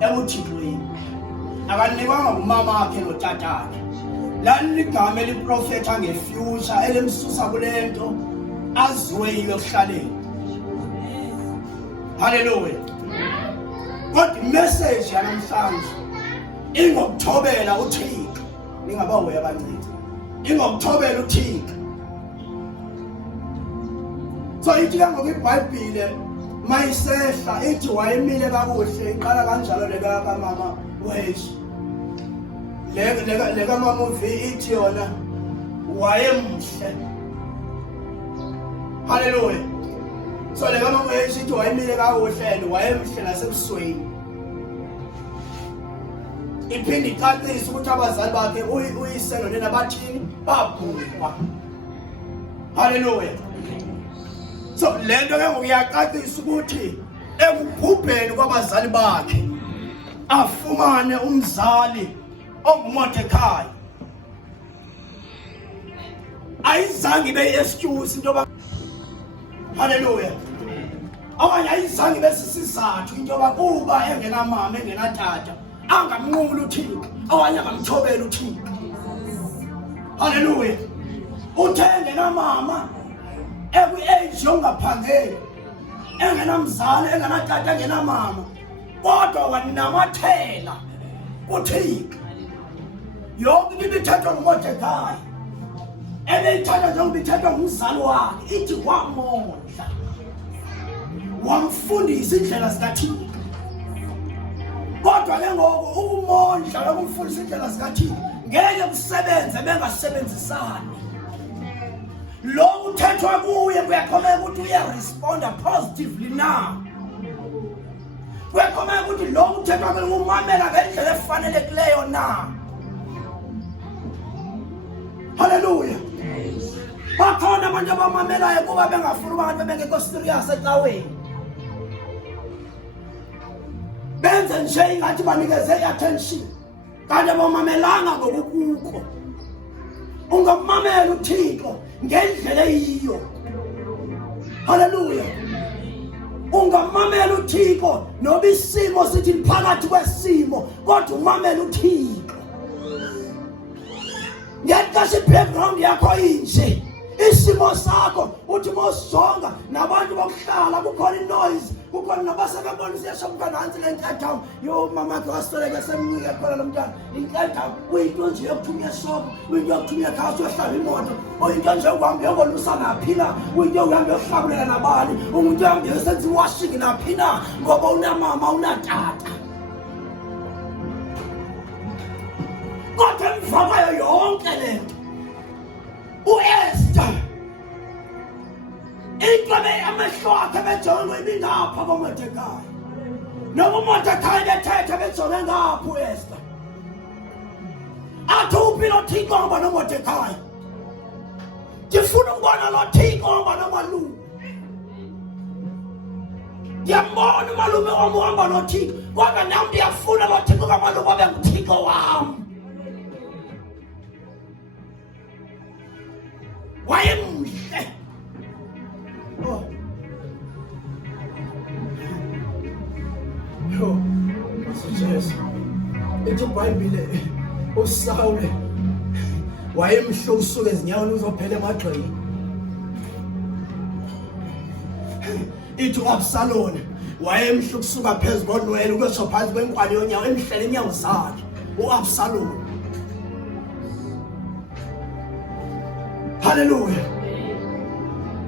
ebuthixweni akanikwanga umama wakhe notata wakhe lani ligama eliprofetha ngefuture elimsusa kule nto aziwe yilo ekuhlaleni. Hallelujah. Kodwa imessage yanamhlanje ingokuthobela uThixo. Ningabahoya abancane. Ingokuthobela uThixo. So ithi ngoba iBhayibhile mayisehla ithi wayemile kakuhle iqala kanjalo leka kamama weSu. Leka mama uvi ithi yona wayemhle. Hallelujah. So leka mama weSu ithi wayemile kakuhle wayemhle nasebusweni. Iphinde iqaqise ukuthi abazali bakhe uyise nonina bathini babhulwa. Hallelujah. So lento ke ngiyaqaqisa ukuthi ekubhubheni kwabazali bakhe afumane umzali onguMordecai. Ayizange be-excuse into yoba hallelujah. Abanye ayizange besisizathu into yoba kuba engenamama engenatata angamnqumuli uThixo awanye angamthobeli uThixo. Hallelujah. Uthe engenamama ekwi-age yongaphangeli engenamzali engenatata engenamama kodwa wanamathela kuThixo. Yonke into ibithethwa nguMordecai ebeyithatha njengoba ithethwa ngumzali wakhe ithi wamondla wamfundisa indlela zikaThixo. Kodwa ke ngoku ukumondla nokumfundisa indlela zikaThixo ngeke kusebenze bengasebenzisani. Lo uthethwa kuye kuyakhomeka ukuthi uyaresponda positively na. Kuyakhomeka ukuthi lo uthethwa kuye umamela ngendlela efanelekileyo na. Hallelujah. Bakhona abantu abamamelayo kuba bengafuni abantu bengekho serious ecaweni. Benze nje ingathi banikeze attention kanti abamamelanga ngokukukho. Ungamamela uThixo ngendlela eyiyo. Hallelujah. Ungamamela uThixo noba isimo sithi phakathi kwesimo kodwa umamela uThixo. Ngiyaqasha background yakho inje isimo sakho uthi mosonga nabantu bokuhlala kukhona noise kukhona nabasebebonisa yashopha nansi lentathawu yo mama ke wasoleke semnike khona lo mntana intathawu uyinto nje yokuthumya shop uyinto yokuthumya khasi yohlala imoto uyinto nje ukuhamba yokolusa naphi na uyinto ukuhamba yokuhlabulela nabani umuntu uhambe yosenza washing naphi na ngoba unamama unatata. Kodwa emva yonke lento uEsther ingabe amehlo akhe bejonge ibingapha koMordecai noma uMordecai bethethe bejonge ngapha uEsther athi upilo Thixo ngoba noMordecai ndifuna ukubona lo Thixo ngoba nomalume ndiyambona umalume wami uhamba noThixo kodwa nami ndiyafuna lo Thixo kamalume abe nguThixo wami. Wayemhle. Oh. Yo, Jesus. Ithi iBhayibhile uSawule wayemhle usuke ezinyaweni uzophela emagxeni. Ithi uAbsalom wayemhle ukusuka phezulu konwele ukuyosho phansi kwenkwali yonyawo emhlele inyawo zakhe uAbsalom. Hallelujah.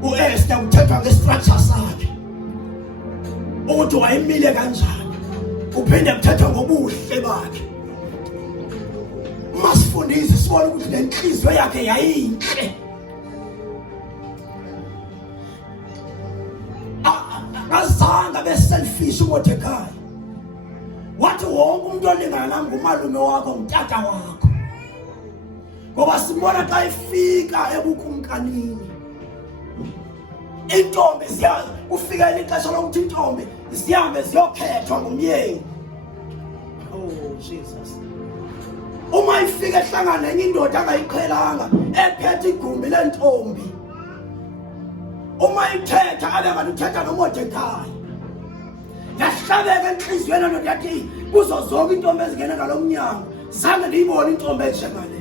uEsther uthethwa ngestructure sakhe ukuthi wayemile kanjani uphinde kuthethwa ngobuhle bakhe. Masifundise sibone ukuthi lenhliziyo yakhe yayinhle. Azange beselfish uMordecai. Wathi wonke umuntu olingana nami ngumalume wakho ngutata wakho. Ngoba sibona xa ifika ebukumkanini intombi ufika ixesha lokuthi intombi zihambe ziyokhethwa ngumyeni. Oh Jesus. Uma ifika ehlangana nenye indoda angayiqhelanga ephethe igumbi lentombi uma ithetha abe ngathi uthetha noMordecai Yahlabeka enhliziyweni nto yathi kuzo zonke intombi ezingena ngalomnyango zange ndiyibone intombi enjengale.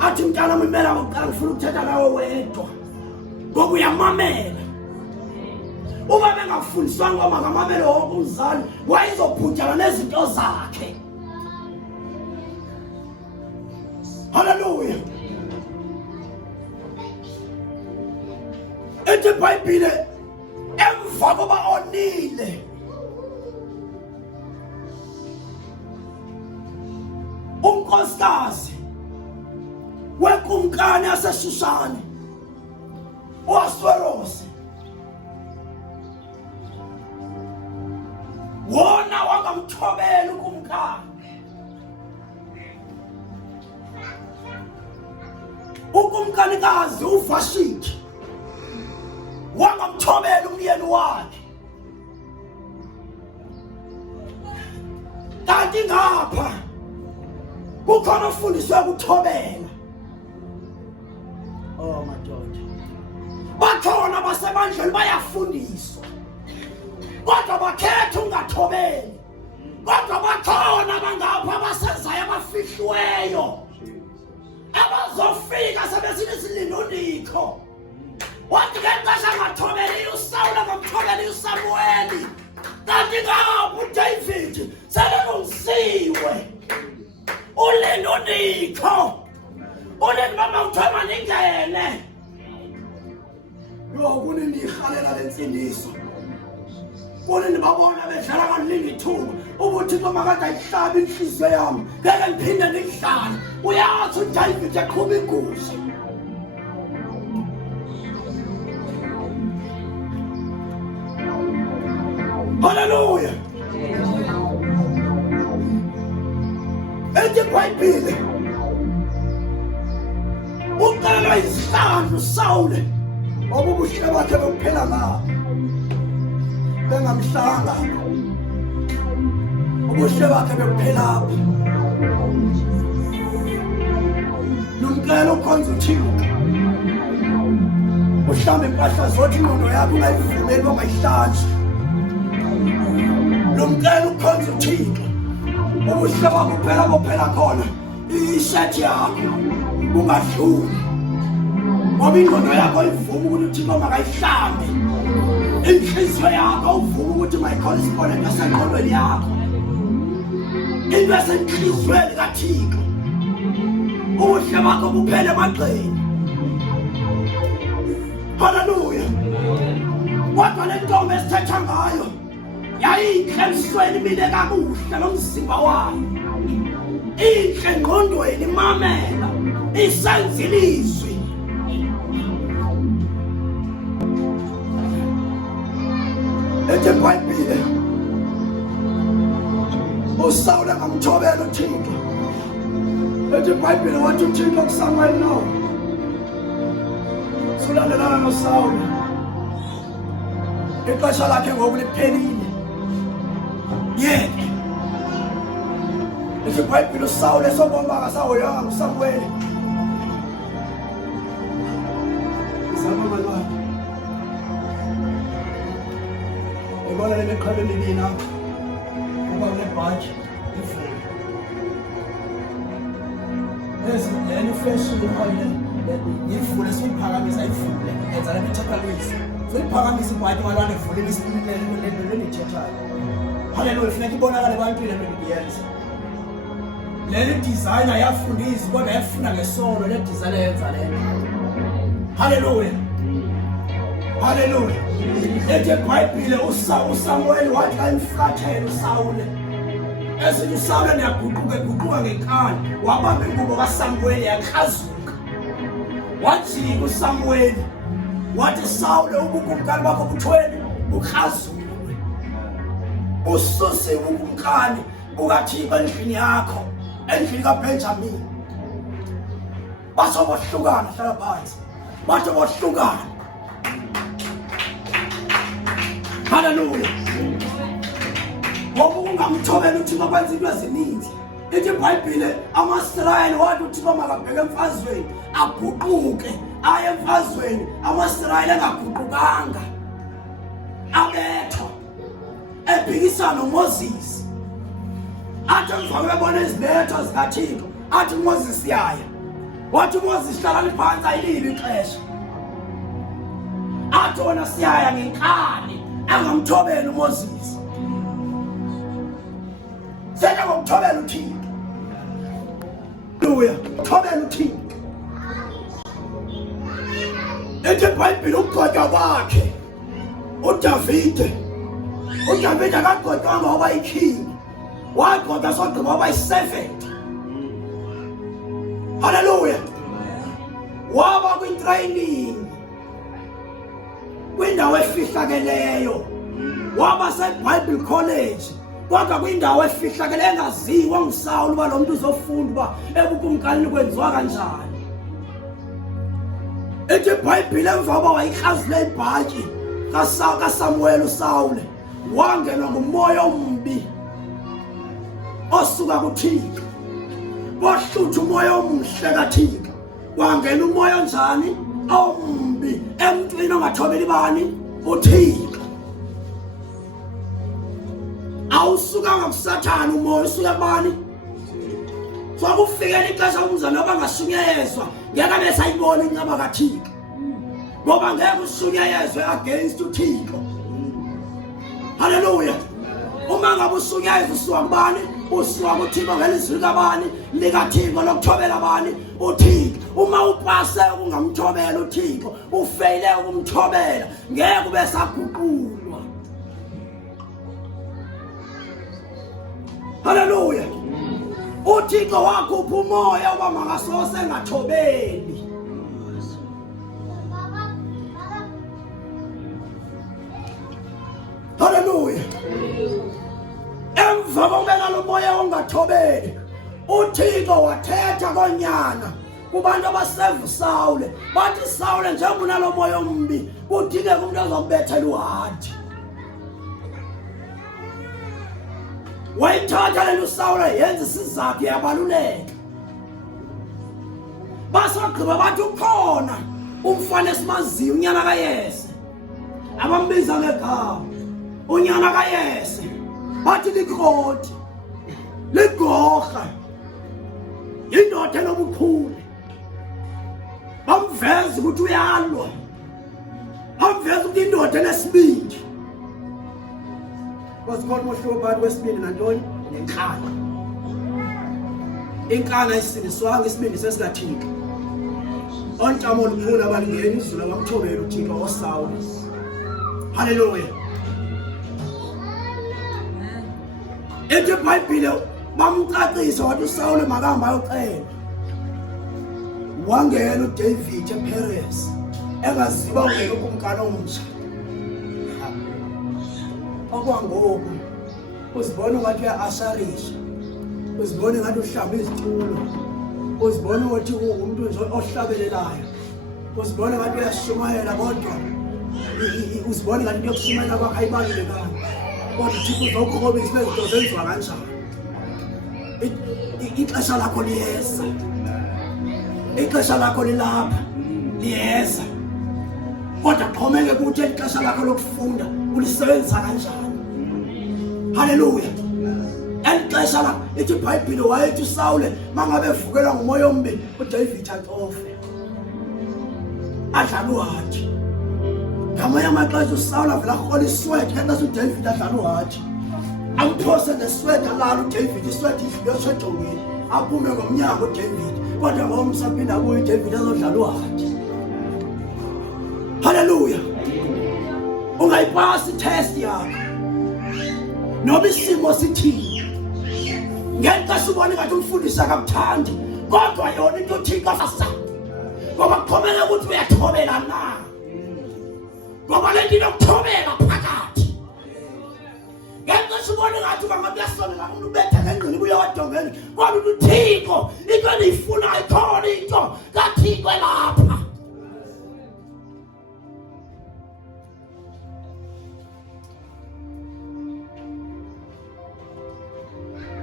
Athi mntana mimela ngokuqala ngifuna ukuthetha nawe wedwa ngoba uyamamela. Uma bengafundiswanga makamamele wonke umzali wayezobhujana nezinto zakhe. Hallelujah. Ethi iBhayibhile emva koba onile unkosikazi wekumkani yaseShushani uAhasuwerosi wona wangamthobela ukumkani. Ukumkanikazi uVashithi wangamthobela umyeni wakhe. Kanti ngapha kukhona ufundiswe ukuthobela. Oh madoda, bakhona basebandleni bayafundiswa kodwa bakhetha ungathobeli. Kodwa bakhona bangapha abasezayo abafihliweyo abazofika sebesithi silindonikho. Wathi ngexesha angathobeli uSawule angamthobeli uSamuweli. Kanti ngapha uDavid selelungisiwe ulindonikho. Ulini mama uthoma ningene. Lo kunini ihalela lensindiso. Kunini babona bedlala kaningi ithuba ubuthixo makade ayihlabe inhliziyo yami ngeke ngiphinde ngidlale. Uyazi uDavid eqhuba ingozi. Hallelujah. Ethi iBhayibhile uqala izihlandlo uSawule obubuhle bakhe bokuphela ngabo bengamhlanga ubuhle bakhe bokuphela lumkelo ukhonza uThixo. Uhlamba impahla zothi ingqondo yakho ungayivumeli ongayihlanzi. Lumkelo ukhonza uThixo. Ubuhle bakho kuphela bokuphela khona ishethi yakho ungadluli ngoba ingqondo yakho ivuma ukuthi uThixo makayihlambe. Inhliziyo yakho uvuma ukuthi mayikhona isibonelo esengqondweni yakho. Into esenhliziyweni kaThixo ubuhle bakho buphele emagxeni. Hallelujah. Kodwa le ntombi esithetha ngayo yayinhle ebusweni imile kakuhle nomzimba wayo. Inhle engqondweni imamela isenza ilizwi. Ethi iBhayibhile uSawule angamthobela uThixo. Ethi iBhayibhile wathi uThixo kuSamuweli no sulandelana noSawule ixesha lakhe ngoku liphelile. Yeke ethi iBhayibhile uSawule sobomba akasahoyanga uSamuweli. Izama malwakhe ibona le meqhabeni lina kuba lebhaji ifuna lezi fashion khona yifule siphakamisa ifule yenza le methapalisi siphakamisa ibhaji malwane ifule le nithethayo. Hallelujah. Funeka ibonakale ebantwini le nto yenza. Le designer yafundisa kodwa yafuna ngesono le designer yenza le. Hallelujah. Hallelujah. Ethi iBhayibhile uSamuweli wathi ayimfakathele uSawule. Esithi uSawule niyaguquka ngenkani wabamba ingubo kaSamuweli yakhazuka. Wathi uSamuweli wathi Sawule ubukumkani bakho buthweni ukhazuka. Ususe ubukumkani bukaThixo endlini yakho endlini kaBenjamini. Baso bohlukana hlala phansi. Bathi bohlukana. Hallelujah. Ngoba ungamthobela uThixo kwenza into ezininzi. Ithi iBhayibhile amaSirayeli wathi uThixo makabheke emfazweni aguquke aye emfazweni amaSirayeli engaguqukanga abethwa. ephikisana noMoses. Athi emva kwebona izibetho zikaThixo, athi uMoses yaya. Wathi uMoses hlala phansi ayilile ixesha. Athi wona siyaya ngenkani angamthobeli uMoses. Sena ngomthobela uThixo. Haleluya, thobela uThixo. Ethi iBhayibheli ukugqoka kwakhe uDavide akagqokwanga waba yiking, wagqoka sogqiba waba yiservant. Haleluya. Waba kwintraining kwindawo efihlakeleyo, waba seBible College, kodwa kwindawo efihlakele engaziwa nguSawuli uba lo muntu uzofunda uba ebukumkanini kwenziwa kanjani. Ethi iBhayibheli emva koba wayikrazule ibhatyi kaSamuel uSawule, wangenwa ngumoya ombi osuka kuThixo. Wahlutha umoya omhle kaThixo, wangena umoya onjani ombi emntwini ongathobeli bani uThixo. Awusukanga kuSathane umoya, usuka bani? Sokufikela ixesha umzana abangashunyayezwa ngeke besayibona incaba kaThixo, ngoba ngeke ushunyayezwe against uThixo. Haleluya. Uma ngabe ushunyayezwa usuka kubani? Usuka kuThixo ngelizwi likabani? LikaThixo lokuthobela bani? uThixo. Uma upase ukungamthobela uThixo, ufeyile ukumthobela, ngeke ube saguqulwa. Haleluya. uThixo wakhupha umoya uba makasose engathobeli. Haleluya. Emva kokubeka lo moya ongathobeli, uThixo wathetha konyana kubantu abaseva uSawule, bathi Sawule njengoba unalo moya ombi kudingeka umuntu ozokubethela uHathi. Wayithatha lento uSawule yenza isizathu yabaluleka. Basogqiba bathi ukhona umfana esimaziyo, unyana kaYese, abambiza ngegama unyana kaYese, bathi likroti ligorha indoda enobukhulu. Bamveza ukuthi uyalwa, bamveza ukuthi indoda enesibindi. Kwasikhona umehluko phakathi kwesibindi nantoni? Nenkani. Inkani ayisindiswanga, isibindi sesikaThixo. Ontamo olukhulu abalingeni izulu abamthobela uThixo oSawule. Haleluya. Ethi iBhayibheli bamcacisa wathi uSawule makahamba ayocela. Wangena uDavid ePerez engaziba ungena kumkani omsha. Okwangoku uzibona ngathi uya-asharisha, uzibona ngathi uhlamba izitulo, uzibona ukuthi umuntu nje ohlabelelayo, uzibona ngathi uyashumayela, kodwa uzibona ngathi yokushumayela kwakho ayibalulekanga, kodwa uThixo uzokukhombisa izinto zenziwa kanjani. Ixesha lakho liyeza, ixesha lakho lilapha liyeza, kodwa qhomeke kuthi ixesha lakho lokufunda ulisebenzisa kanjani. Haleluya. Elixesha la ithi iBhayibheli wayethi uSawule mangabe evukelwa ngumoya ombi uDavid atsofe adlala uHathi. Ngamanye amaxesha uSawule avela ahola isweat kanti uDavid adlala uHathi, amphose nesweat alala uDavid, isweat idlule esedongeni, aphume ngomnyango uDavid, kodwa ngomsaphinda kuyo uDavid azodlala uHathi. Haleluya. Ungayipasi test yakho noma isimo sithini, ngeke ubone ngathi umfundisi akakuthandi, kodwa yona into uThixo afasa, ngoba kukhomela ukuthi uyathobela na, ngoba le nto inokuthobeka phakathi. Ngeke ubone ngathi bangabe uyasonela umuntu ubetha ngengqini ubuye wadongeni, kodwa uThixo into eniyifunayo khona into kaThixo lapha.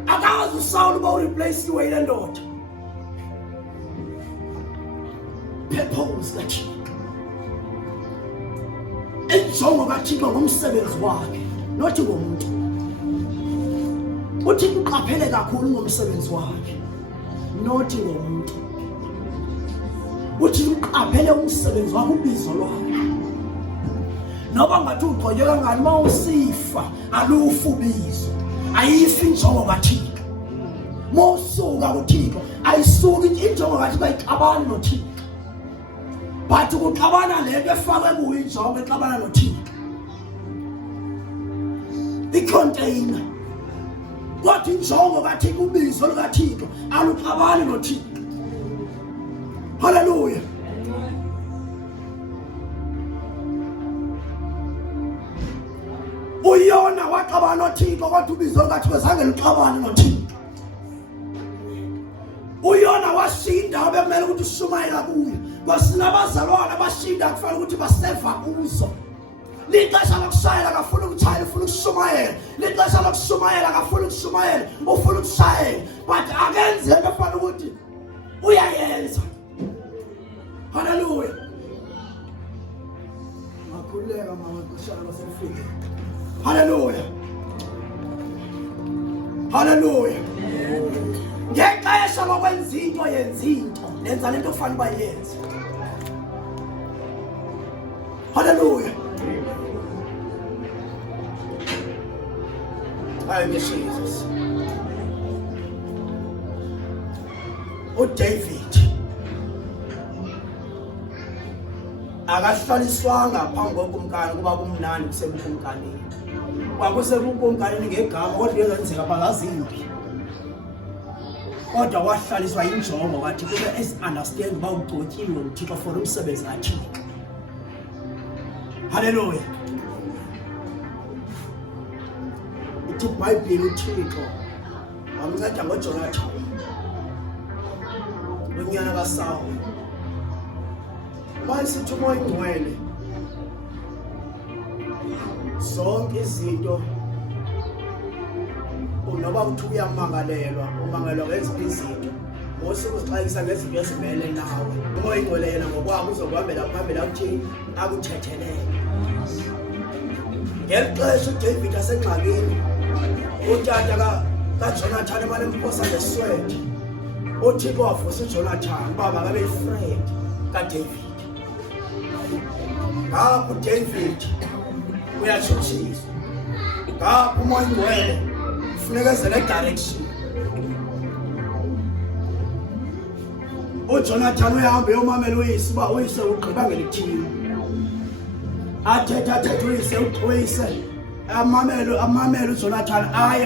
Akazi uSawule uba ureplace ile ndoda. Purpose kaThixo, injongo kaThixo ngomsebenzi wakhe nothi ngomuntu uthi uqaphele kakhulu ngomsebenzi wakhe nothi ngomuntu uthi uqaphele umsebenzi wakhe ubizo lwakhe noba ngathi ugqoke kangani mawusifa alufu bizo ayifi injongo kaThixo mawusuka kuThixo ayisuki injongo kaThixo ayixabani noThixo but ukuxabana lento efakwe kuyo injongo exabana noThixo icontainer kwathi injongo kaThixo ubizo likaThixo aluxabani noThixo. Hallelujah. Uyona waxabana noThixo kodwa ubizo likaThixo zange luxabane noThixo. Uyona washinda abekumele ukuthi ushumayela kuyo kwasinabazalwana bashinda kufanele ukuthi baseva kuzo. Lixesha lokushayela akafuna ukushayela ufuna ukushumayela lixesha lokushumayela akafuna ukushumayela ufuna ukushayela but akenzeke kufanele ukuthi uyayenza. Hallelujah. Makhuleka mama kushaya basefike. Hallelujah. Hallelujah. Ngexesha lokwenza into yenza into lenza lento kufanele bayenze. Hallelujah. Thank you, Jesus. David akahlaliswanga phambi kokumkani kuba kumnandi kusebukumkanini. Kwakusebukumkanini ngegama kodwa yenzeka phakazimbi. Kodwa wahlaliswa injongo kathi kube understand uba ugcotyiwe uThixo for umsebenzi kaThixo. Hallelujah. Ithi iBhayibhile uThixo wamnceda ngoJonathani unyana kaSawuli. Masithi umoya ingcwele zonke izinto unoba uthi uyamangalelwa umangalelwa ngezinto izinto ngosuku uzixayisa ngezinto ezimele nawe. Umoya ingcwele yena ngokwakho uzokuhambela phambili akuthini akuthethelele. Ngexesha uDavid asengxakini utata kaJonathani emane emphosa ngeswethi uThixo wavusa uJonathani baba kabe yifriend kaDavid. Ngapho uDavid uyashuthiswa ngapho umoya ingcwele kufuneka ezele direction. uJonathani uyahamba uyomamela uyise uba uyise ugqiba ngelithini athethe uyise amamele uJonathani aye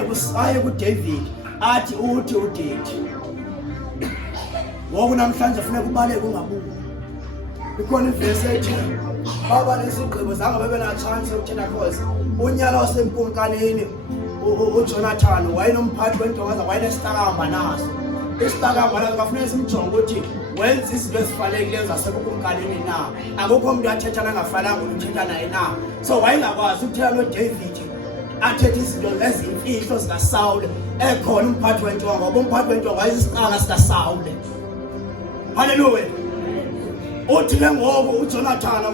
kuDavid athi uthi udidi ngoku namhlanje funeka ubaleke ungabuki. Ikhona ivesi ethi baba lesigqibo zange bebe na chance yokuthina cause unyaka wasempunkanini uJonathani wayenomphathi wentongaza wayenestakamba naso. Isitakamba naso kafuneka simjonge ukuthi wenza izinto ezifanelekileyo zasempunkanini na akukho umuntu athethana angafananga ukuthetha naye na. So wayengakwazi ukuthetha noDavid athethe izinto ezimfihlo zikaSawule ekhona umphathi wentonga ngoba umphathi wentonga wayesisitanga sikaSawule. Hallelujah. Uthi ke ngoku uJonathani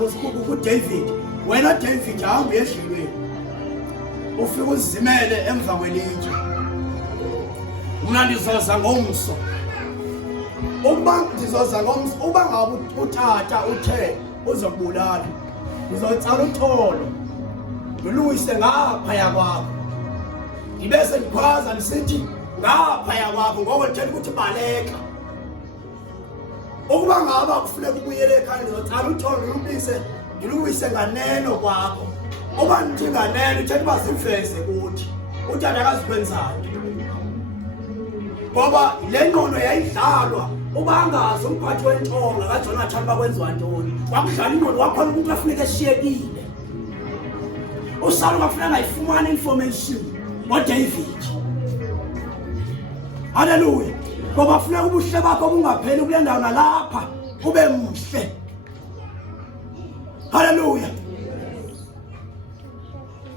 kuDavid wena David hamba endleleni ufike uzimele emva kwelitshe mina ndizoza ngomso uba ngabe utata uthe uzokubulala uzotsala utholo ngilungise ngapha yakwakho ngibese ndikhwaza ndisithi ngapha yakwakho ngoba lithetha ukuthi baleka. Ukuba ngaba kufuneka ubuyele ekhaya ndizotsala utholo ngilungise nganeno kwakho uba ndithi nganeno uthetha uba zimfeze kuthi utata akazikwenzani ngoba le ngqondo yayidlalwa uba angazi umphathi wentonga kaJonathani bakwenziwa ntoni. Wakudlala ingqondo wakhona umuntu afuneka eshiyekile. uSawuli kwafuneka ayifumana information ngoDavid. Hallelujah. Ngoba kufuneka ubuhle bakho bungapheli kule ndawo nalapha ube muhle. Hallelujah.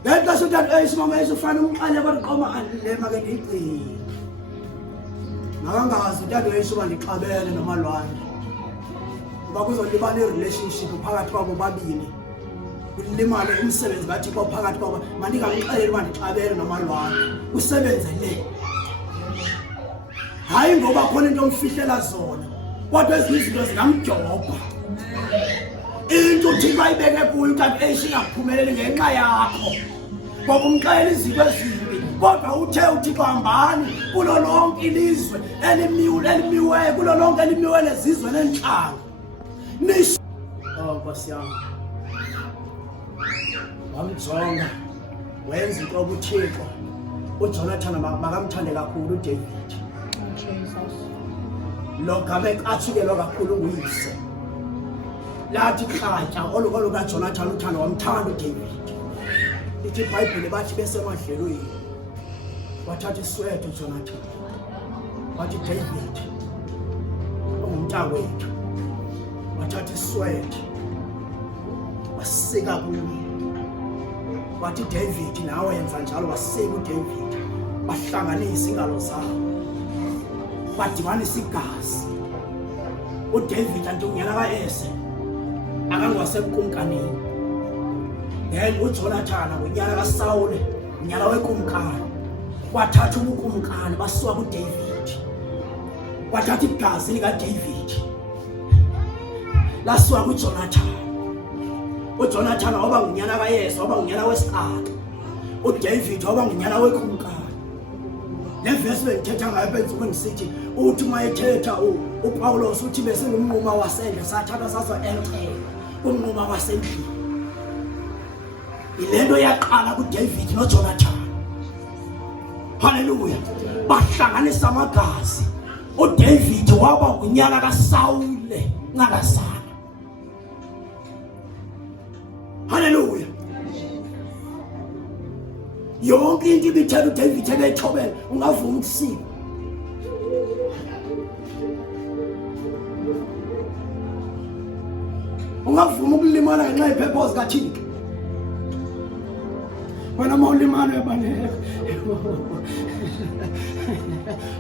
Ngeke sokuthi esimama esifana umqale baqoma andilema ke ngicini. Nakangazi utata weshuba ndixabene nomalwane. Ngoba kuzolibana irelationship phakathi kwabo babini. ulimale umsebenzi kaThixo phakathi kwaba maningamxeleli bandixabele nomali wami usebenze le hayi ngoba khona into omfihlela zona kodwa ezinye izinto zingamjobha into uThixo ayibeke kuyo ukuthi ayishingaphumeleli ngenxa yakho ngoba umxelela izinto ezimbi kodwa uthe uThixo hambani kulo lonke ilizwe elimiweyo kulo lonke elimiweyo lezizwe nenhlanga Nkosi yami wamjonga wenza into obuthixo uJonathan makamthande kakhulu uDavid lo gabe athukelwa kakhulu nguyise lathi khatya olukolo kaJonathan uthando wamthanda uDavid ithi iBhayibheli bathi besemadlelweni wathatha isweto uJonathan wathi David ungumntawethu wathatha isweto wasika kuye wathi David nawe yenza njalo wasika uDavid bahlanganisa ingalo zabo badibanisa igazi uDavid antungela kaEse akangwasemkumkanini then uJonathan ngonyaka kaSawule unyaka wekumkani wathatha ubukumkani basuka kuDavid wathatha igazi likaDavid lasuka kuJonathan uJonathan waba ngunyana kaYese waba ngunyana wesithathu uDavid waba ngunyana wekumkani nevesi bengithetha ngayo benzuke ngisithi uthi mayethetha uPawulos uthi bese ngumnquma wasendle sathatha saso enhle umnquma wasendlini ilento yaqala kuDavid noJonathan haleluya bahlanganisa amagazi uDavid waba ngunyana kaSawule ngakasana haleluya yonke into ibithela uDavid ebethobela ungavuma ukusika ungavuma ukulimala ngenxa yepurpose kaThixo wena mawulimala yabaleka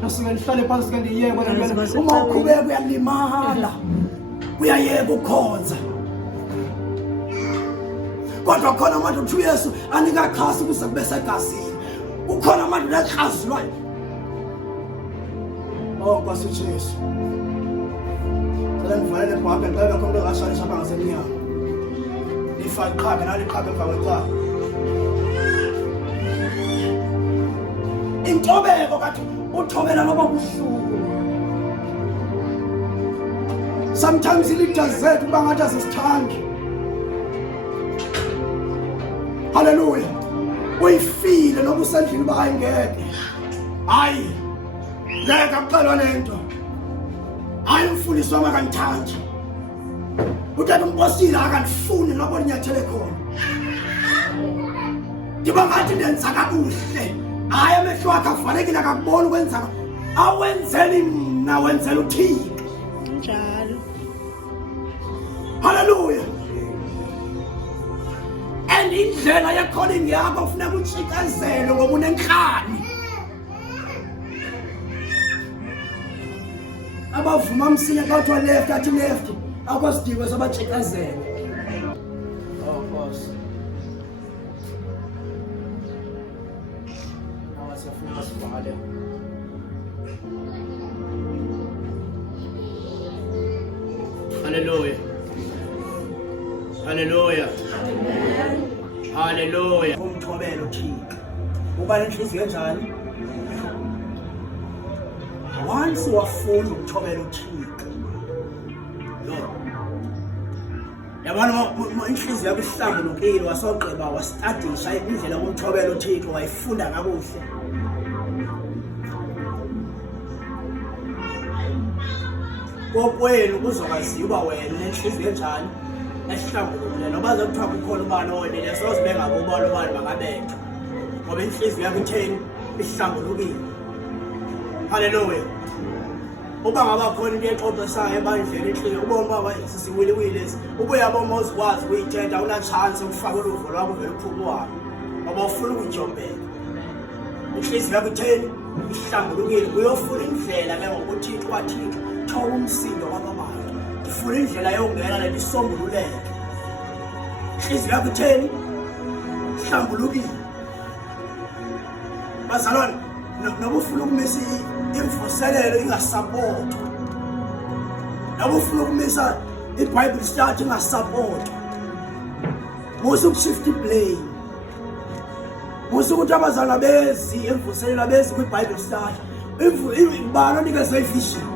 nasuke nihlale phansi kandiyeke uma uqhubeka uyalimala uyayeka ukhonza kodwa khona manje uthi uYesu anikakhasi kuze kube segazini ukhona manje lakhazilwayo Nkosi Jesu ngivale lebhabhe ngicela khona ukashayisha bangasemnyama ifake iqhabe naliqhabe emva kwecala intobeko kathi uthobela noba kuhlungu sometimes leaders zethu bangathi asisithandi haleluya uyifile noba usendlini bayingeke hayi ngeke akuxelwa lento hayi umfundisi wami akangithandi utata umbosile akandifuni noba ninyathele khona ndiba ngathi ndenza kakuhle hayi amehlo akhe avalekile akakubona ukwenzaka awenzeli mna wenzela uThixo njalo haleluya and indlela ye-calling yakho kufuneka utshikazele ngoba unenhlani abavuma msinya xa kuthiwa left athi left akwasidingo sabatshikazele Nkosi awasafuna sivale haleluya haleluya haleluya umthobelo uThixo uba nenhliziyo enjani once wafuna ukuthobela uThixo lo yabona inhliziyo yakho ihlambulukile wasogqiba wastadisha indlela umthobela uThixo wayifunda kakuhle kokwenu kuzokwaziwa uba wena nenhliziyo enjani esihlambulukile noba zakuthiwa kukhona ubani owonile sozibeka kubona ubani bangabetha ngoba inhliziyo yakho itheni ihlambulukile haleluya uba ngaba khona into exoxisayo ebandleni inhliziyo ubone baba sisiwiliwile lesi ubuyabona uzikwazi ukuyithetha una chance ukufaka uluvo lwakho vele uphuma uhambe ngoba ufuna ukujombeka inhliziyo yakho itheni ihlambulukile uyofuna indlela ke ngokuThixo kwaThixo thoba umsindo wababantu ufuna indlela yongena lelisombululeke inhliziyo yakho itheni hlambulukile. Bazalwane, noma ufuna ukumisa imvuselelo ingasapotwa, noma ufuna ukumisa iBible study ingasapotwa, musa ukushift iblame, musa ukuthi abazalwane bezi emvuselelo bezi kwiBible study. Ibani onikeze ivision?